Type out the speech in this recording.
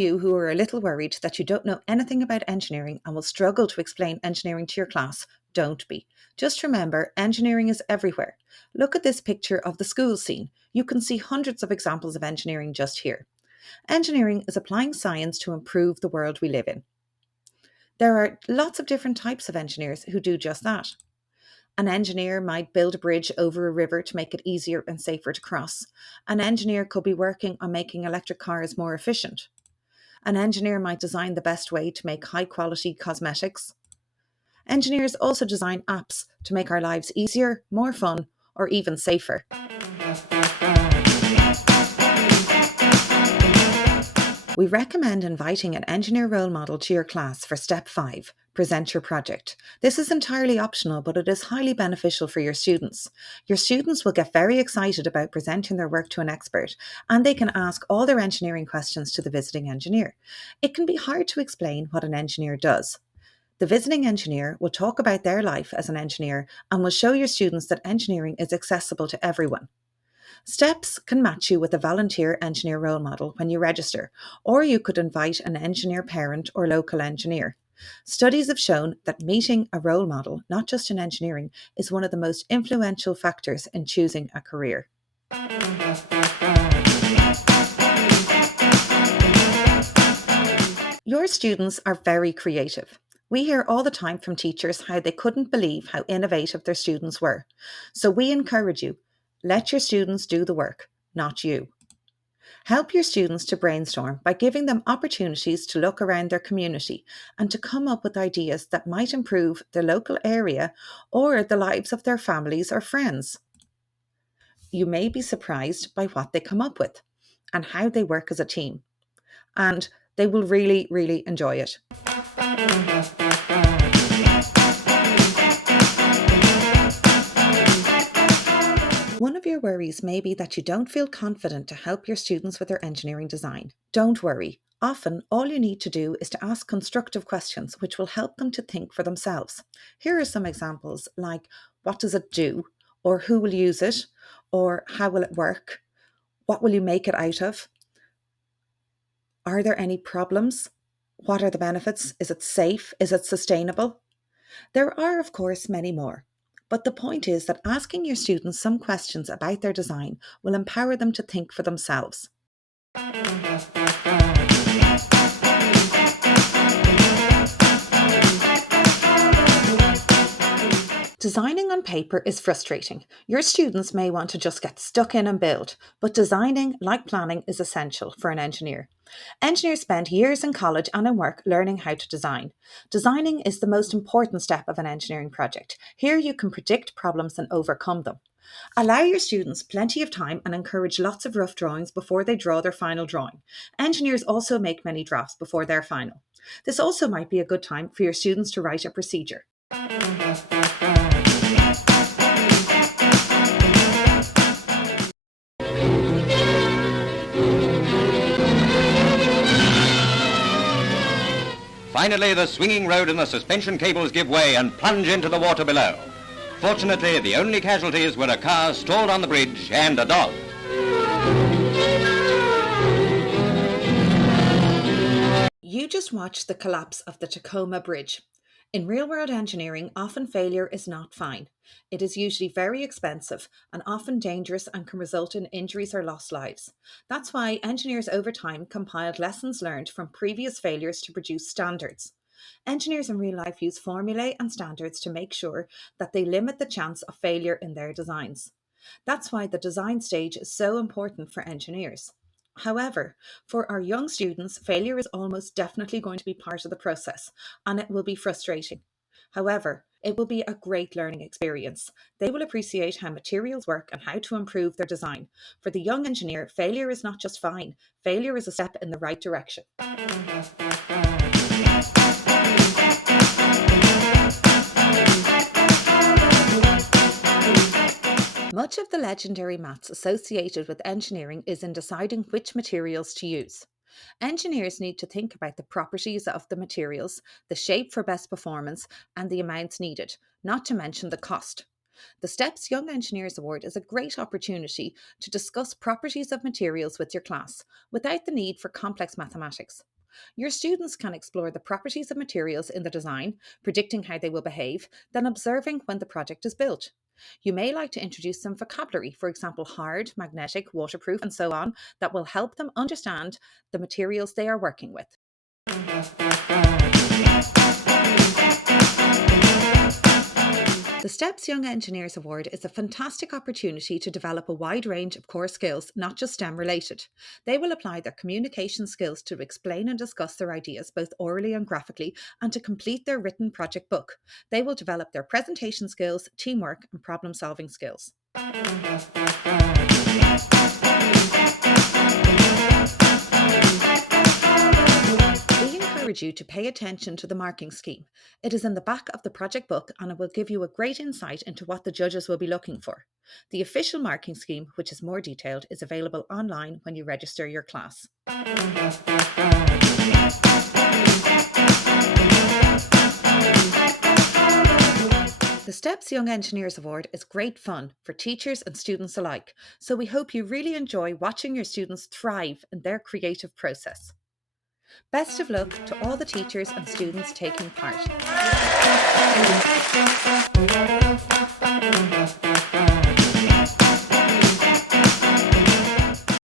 you who are a little worried that you don't know anything about engineering and will struggle to explain engineering to your class, don't be. Just remember, engineering is everywhere. Look at this picture of the school scene. You can see hundreds of examples of engineering just here. Engineering is applying science to improve the world we live in. There are lots of different types of engineers who do just that. An engineer might build a bridge over a river to make it easier and safer to cross. An engineer could be working on making electric cars more efficient. An engineer might design the best way to make high-quality cosmetics. Engineers also design apps to make our lives easier, more fun, or even safer. We recommend inviting an engineer role model to your class for Step 5, present your project. This is entirely optional, but it is highly beneficial for your students. Your students will get very excited about presenting their work to an expert, and they can ask all their engineering questions to the visiting engineer. It can be hard to explain what an engineer does. The visiting engineer will talk about their life as an engineer and will show your students that engineering is accessible to everyone. Steps can match you with a volunteer engineer role model when you register, or you could invite an engineer parent or local engineer. Studies have shown that meeting a role model, not just in engineering, is one of the most influential factors in choosing a career. Your students are very creative. We hear all the time from teachers how they couldn't believe how innovative their students were. So we encourage you, let your students do the work, not you. Help your students to brainstorm by giving them opportunities to look around their community and to come up with ideas that might improve the local area or the lives of their families or friends. You may be surprised by what they come up with and how they work as a team, and they will really, really enjoy it. One of your worries may be that you don't feel confident to help your students with their engineering design. Don't worry. Often, all you need to do is to ask constructive questions which will help them to think for themselves. Here are some examples like, what does it do? Or who will use it? Or how will it work? What will you make it out of? Are there any problems? What are the benefits? Is it safe? Is it sustainable? There are, of course, many more. But the point is that asking your students some questions about their design will empower them to think for themselves. Designing on paper is frustrating. Your students may want to just get stuck in and build, but designing, like planning, is essential for an engineer. Engineers spend years in college and in work learning how to design. Designing is the most important step of an engineering project. Here you can predict problems and overcome them. Allow your students plenty of time and encourage lots of rough drawings before they draw their final drawing. Engineers also make many drafts before their final. This also might be a good time for your students to write a procedure. Finally, the swinging road and the suspension cables give way and plunge into the water below. Fortunately, the only casualties were a car stalled on the bridge and a dog. You just watched the collapse of the Tacoma Bridge. In real-world engineering, often failure is not fine. It is usually very expensive and often dangerous and can result in injuries or lost lives. That's why engineers over time compiled lessons learned from previous failures to produce standards. Engineers in real life use formulae and standards to make sure that they limit the chance of failure in their designs. That's why the design stage is so important for engineers. However, for our young students, failure is almost definitely going to be part of the process, and it will be frustrating. However, it will be a great learning experience. They will appreciate how materials work and how to improve their design. For the young engineer, failure is not just fine, failure is a step in the right direction. Much of the legendary maths associated with engineering is in deciding which materials to use. Engineers need to think about the properties of the materials, the shape for best performance, and the amounts needed, not to mention the cost. The STEPS Young Engineers Award is a great opportunity to discuss properties of materials with your class without the need for complex mathematics. Your students can explore the properties of materials in the design, predicting how they will behave, then observing when the project is built. You may like to introduce some vocabulary, for example, hard, magnetic, waterproof, and so on, that will help them understand the materials they are working with. The STEPS Young Engineers Award is a fantastic opportunity to develop a wide range of core skills, not just STEM related. They will apply their communication skills to explain and discuss their ideas both orally and graphically, and to complete their written project book. They will develop their presentation skills, teamwork, and problem solving skills. We encourage you to pay attention to the marking scheme. It is in the back of the project book and it will give you a great insight into what the judges will be looking for. The official marking scheme, which is more detailed, is available online when you register your class. The STEPS Young Engineers Award is great fun for teachers and students alike, so we hope you really enjoy watching your students thrive in their creative process. Best of luck to all the teachers and students taking part.